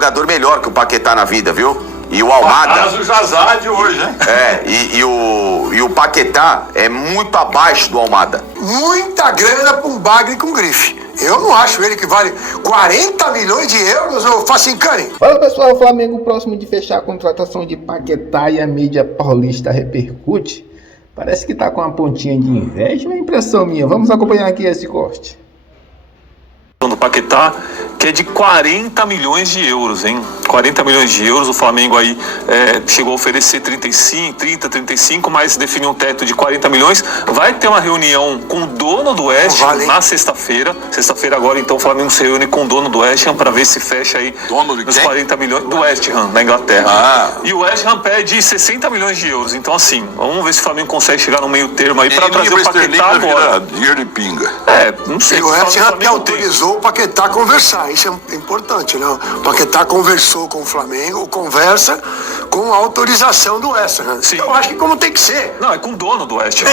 jogador melhor que o Paquetá na vida, viu? E o Almada... Mas o Jazá de hoje, hein? E o Paquetá é muito abaixo do Almada. Muita grana pra um bagre com grife. Eu não acho ele que vale 40 milhões de euros, ô Facincani. Fala pessoal, o Flamengo próximo de fechar a contratação de Paquetá e a mídia paulista repercute. Parece que tá com uma pontinha de inveja, é uma impressão minha. Vamos acompanhar aqui esse corte. Do Paquetá, que é de 40 milhões de euros, hein? 40 milhões de euros, o Flamengo aí chegou a oferecer 35, mas definiu um teto de 40 milhões. Vai ter uma reunião com o dono do West Ham na sexta-feira. Sexta-feira agora, então, o Flamengo se reúne com o dono do West Ham para ver se fecha aí os 40 milhões do West Ham, na Inglaterra. E o West Ham pede 60 milhões de euros. Então, assim, vamos ver se o Flamengo consegue chegar no meio termo aí para trazer o Paquetá agora. Dinheiro de pinga. Não sei. E o West Ham até autorizou o Paquetá conversar, isso é importante, né? O Paquetá conversou com o Flamengo, conversa com a autorização do West Ham. Sim. Eu acho que como tem que ser. Não, é com o dono do West Ham.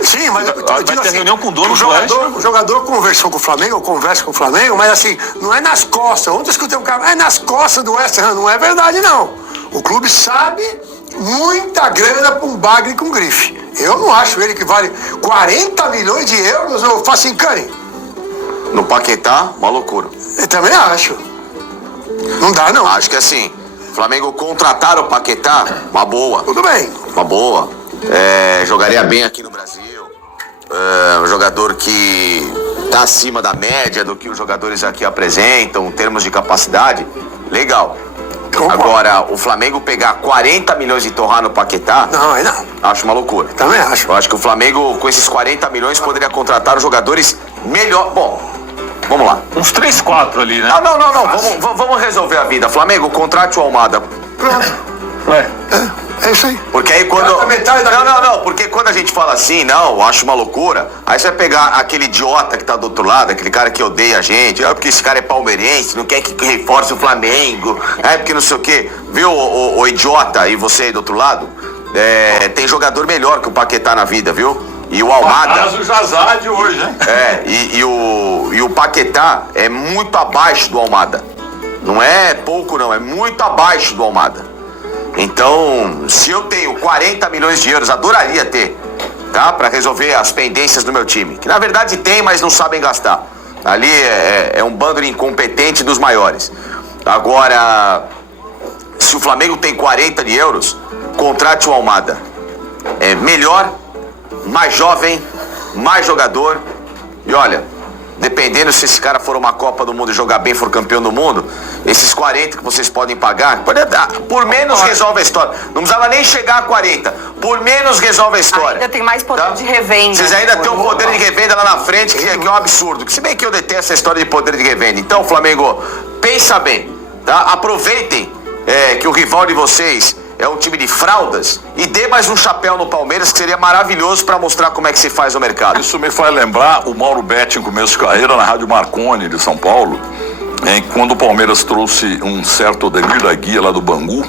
Sim, mas vai ter reunião com o dono do West Ham. O jogador conversou com o Flamengo, ou conversa com o Flamengo, mas assim, não é nas costas. Ontem eu escutei um cara, é nas costas do West Ham, não é verdade não. O clube sabe muita grana pra um bagre com grife. Eu não acho ele que vale 40 milhões de euros, ô Facincani. No Paquetá, uma loucura. Eu também acho. Não dá, não. Acho que assim, Flamengo contratar o Paquetá, uma boa. Tudo bem. Uma boa. Jogaria bem aqui no Brasil. Um jogador que tá acima da média do que os jogadores aqui apresentam, em termos de capacidade. Legal. Agora, o Flamengo pegar 40 milhões e torrar no Paquetá, não, aí não. Acho uma loucura. Também acho. Eu acho que o Flamengo, com esses 40 milhões, poderia contratar os jogadores melhor. Bom, vamos lá. Uns 3, 4 ali, né? Não. Vamos resolver a vida. Flamengo, contrate o Almada. Pronto. É isso aí. Porque aí quando... Não, porque quando a gente fala assim, não, acho uma loucura, aí você vai pegar aquele idiota que tá do outro lado, aquele cara que odeia a gente, porque esse cara é palmeirense, não quer que reforce o Flamengo, porque não sei o quê. Viu, o idiota e você aí do outro lado? Tem jogador melhor que o Paquetá na vida, viu? E o Almada... Mas o Jazá de hoje, hein? E o Paquetá é muito abaixo do Almada. Não é pouco, não, é muito abaixo do Almada. Então, se eu tenho 40 milhões de euros, adoraria ter, tá? Pra resolver as pendências do meu time. Que na verdade tem, mas não sabem gastar. Ali é um bando de incompetente dos maiores. Agora, se o Flamengo tem 40 de euros, contrate o Almada. É melhor, mais jovem, mais jogador. E olha, dependendo se esse cara for uma Copa do Mundo e jogar bem, for campeão do mundo, esses 40 que vocês podem pagar, por menos resolve a história. Não precisava nem chegar a 40. Por menos resolve a história. Ainda tem mais poder de revenda. Vocês ainda têm um poder de revenda lá na frente que é um absurdo. Se bem que eu detesto essa história de poder de revenda. Então, Flamengo, pensa bem, tá? Aproveitem que o rival de vocês é um time de fraldas e dê mais um chapéu no Palmeiras, que seria maravilhoso para mostrar como é que se faz o mercado. Isso me faz lembrar o Mauro Betti, em começo de carreira, na Rádio Marconi de São Paulo, quando o Palmeiras trouxe um certo Ademir da Guia lá do Bangu,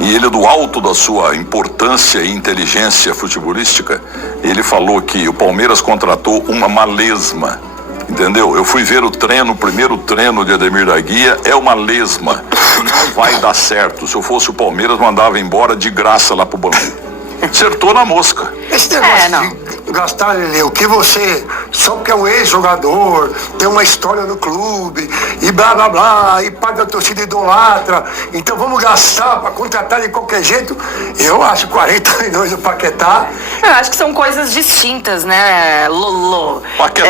e ele, do alto da sua importância e inteligência futebolística, ele falou que o Palmeiras contratou uma lesma. Entendeu? Eu fui ver o primeiro treino de Ademir da Guia, é uma lesma. Não vai dar certo. Se eu fosse o Palmeiras, mandava embora de graça lá pro Bangu. Acertou na mosca. Esse negócio de gastar, Lelê, o que você, só porque é um ex-jogador, tem uma história no clube, e blá blá blá, e paga a torcida idolatra, então vamos gastar para contratar de qualquer jeito. Eu acho 40 milhões do Paquetá. Eu acho que são coisas distintas, né, Lolo? Paquetá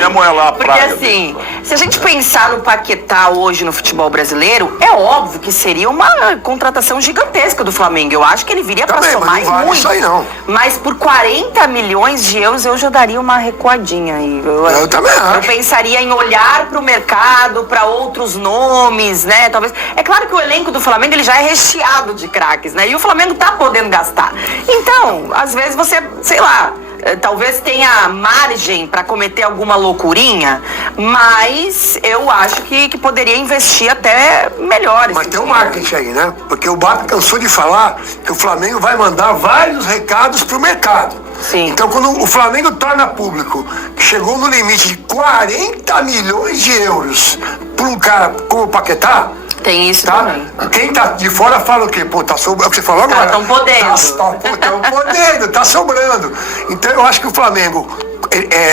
é moelar a praia. Porque assim, se a gente pensar no Paquetá hoje no futebol brasileiro, é óbvio que seria uma contratação gigantesca do Flamengo. Eu acho que ele viria para somar muito. Isso aí não. Mas por 40 milhões de euros eu já daria uma recuadinha aí. Eu também acho. Eu pensaria em olhar para o mercado, para outros nomes, né? Talvez. É claro que o elenco do Flamengo ele já é recheado de craques, né? E o Flamengo tá podendo gastar. Então, às vezes você, sei lá, talvez tenha margem para cometer alguma loucurinha, mas eu acho que poderia investir até melhor. Mas tem um marketing aí, né? Porque o Bato cansou de falar que o Flamengo vai mandar vários recados pro mercado. Sim. Então, quando o Flamengo torna público que chegou no limite de 40 milhões de euros para um cara como o Paquetá, Tem isso Tá? também. Quem tá de fora fala o quê? Pô, tá sobrando. É o que você falou agora. Tão podendo. Tão podendo, tá sobrando. Então eu acho que o Flamengo,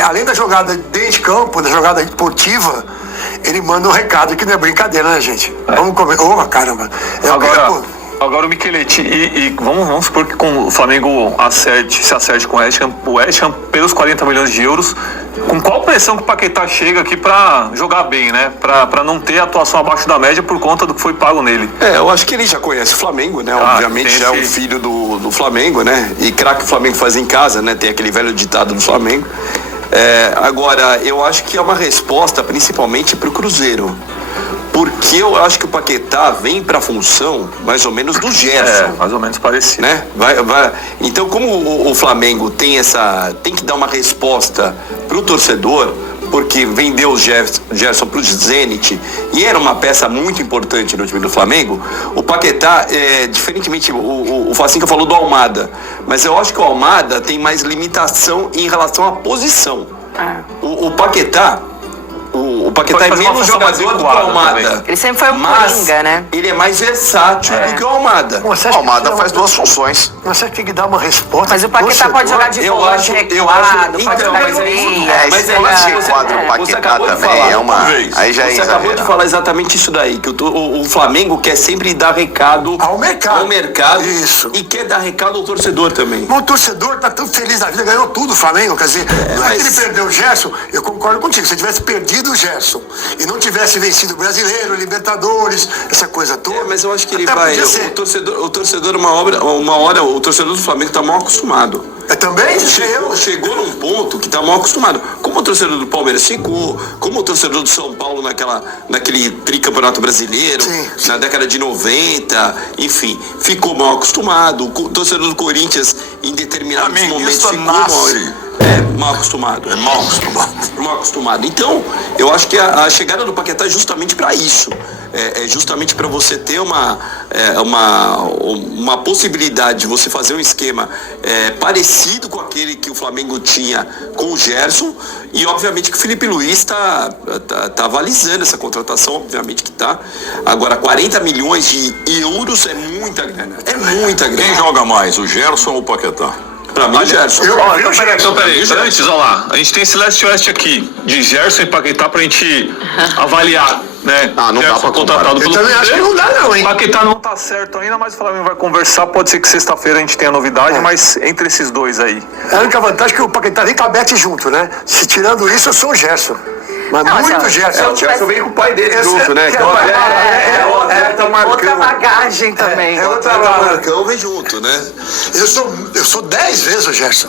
além da jogada dentro de campo, da jogada esportiva, ele manda um recado que não é brincadeira, né, gente? Vamos comer. Ô, caramba. Agora o Micheletti, e vamos supor que com o Flamengo se acerte com o West Ham pelos 40 milhões de euros, com qual pressão que o Paquetá chega aqui pra jogar bem, né? Pra não ter atuação abaixo da média por conta do que foi pago nele? Eu acho que ele já conhece o Flamengo, né? Obviamente já é um filho do Flamengo, né? E craque o Flamengo faz em casa, né? Tem aquele velho ditado do Flamengo. Agora, eu acho que é uma resposta principalmente pro Cruzeiro. Porque eu acho que o Paquetá vem para a função mais ou menos do Gerson. Mais ou menos parecido. Né? Então, como o Flamengo tem que dar uma resposta pro torcedor, porque vendeu o Gerson pro Zenit e era uma peça muito importante no time do Flamengo, o Paquetá, diferentemente, o Facinca falou do Almada, mas eu acho que o Almada tem mais limitação em relação à posição. O Paquetá é menos jogador do que o Almada. Também. Ele sempre foi um coringa, né? Ele é mais versátil do que o Almada. O Almada faz duas funções. Mas você tem que dar uma resposta. Mas o Paquetá pode jogar de volante recuado, pode jogar de meia. Esse negócio de quadro Paquetá também é uma... Aí já é Você acabou de falar exatamente isso daí, que o Flamengo quer sempre dar recado ao mercado. Isso. E quer dar recado ao torcedor também. Mas o torcedor tá tão feliz da vida, ganhou tudo o Flamengo, quer dizer, não é que ele perdeu o Gerson, eu concordo contigo, se ele tivesse perdido o Gerson e não tivesse vencido o Brasileiro, Libertadores, essa coisa toda. Mas eu acho que ele vai. O torcedor, uma hora, o torcedor do Flamengo tá mal acostumado. Também? Chegou num ponto que tá mal acostumado. Como o torcedor do Palmeiras ficou, como o torcedor do São Paulo naquele tricampeonato brasileiro, na década de 90, enfim, ficou mal acostumado. O torcedor do Corinthians, em determinados momentos, ficou mal acostumado. Mal acostumado. Então, eu acho que a chegada do Paquetá é justamente para isso. É justamente para você ter uma possibilidade de você fazer um esquema parecido com aquele que o Flamengo tinha com o Gerson, e obviamente que o Felipe Luiz tá avalizando essa contratação, obviamente que tá. Agora, 40 milhões de euros é muita grana. Quem joga mais, o Gerson ou o Paquetá? Pra mim, Gerson. Então, peraí, antes, olha lá, a gente tem esse leste-oeste aqui, de Gerson e Paquetá pra gente avaliar, né? Não dá pra contratado pelo Eu também acho que não dá não, hein? Paquetá não tá certo ainda, mas o Flamengo vai conversar, pode ser que sexta-feira a gente tenha novidade, mas entre esses dois aí. A única vantagem é que o Paquetá vem com a Beth junto, né? Se tirando isso, eu sou o Gerson. Mas Não, muito Gerson. O Gerson vem com o pai dele junto, né? Outra bagagem também. Outra Marcão vem junto, né? Eu sou 10 vezes o Gerson.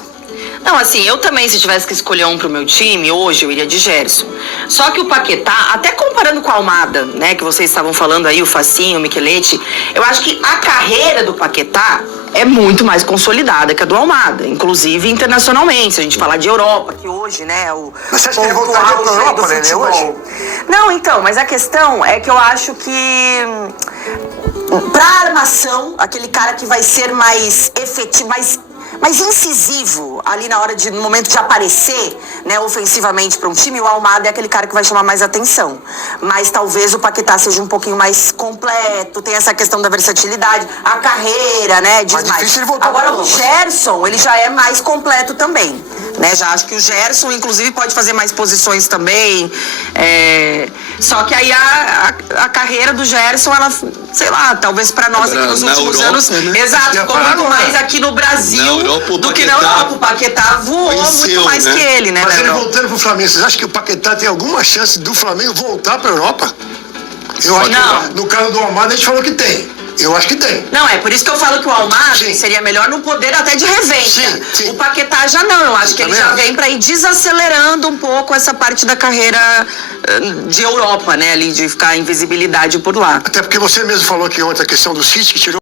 Não, assim, eu também, se tivesse que escolher um pro meu time, hoje eu iria de Gerson. Só que o Paquetá, até comparando com a Almada, né, que vocês estavam falando aí, o Facinho, o Micheletti, eu acho que a carreira do Paquetá é muito mais consolidada que a do Almada, inclusive internacionalmente, se a gente falar de Europa, que hoje, né, Mas você acha que ele voltaria pra Europa, né, hoje? Não, então, mas a questão é que eu acho que pra armação, aquele cara que vai ser mais efetivo, mais incisivo ali no momento de aparecer, né, ofensivamente para um time, o Almada é aquele cara que vai chamar mais atenção. Mas talvez o Paquetá seja um pouquinho mais completo, tem essa questão da versatilidade, a carreira, né, diz mais. Difícil ele voltar. Agora o Gerson, ele já é mais completo também, né, já acho que o Gerson, inclusive, pode fazer mais posições também, só que aí a carreira do Gerson, ela, sei lá, talvez para nós aqui nos últimos Europa, anos, né? exato, ficou muito mais aqui no Brasil do que na Europa. O Paquetá voou muito mais que ele, né? Mas ele voltando pro Flamengo, vocês acham que o Paquetá tem alguma chance do Flamengo voltar pra Europa? Eu acho que no caso do Almada a gente falou que tem. Eu acho que tem. Não, é por isso que eu falo que o Almada seria melhor no poder até de revenda. Sim. O Paquetá já não, eu acho que ele já vem pra ir desacelerando um pouco essa parte da carreira de Europa, né? Ali de ficar em visibilidade por lá. Até porque você mesmo falou que ontem a questão do City que tirou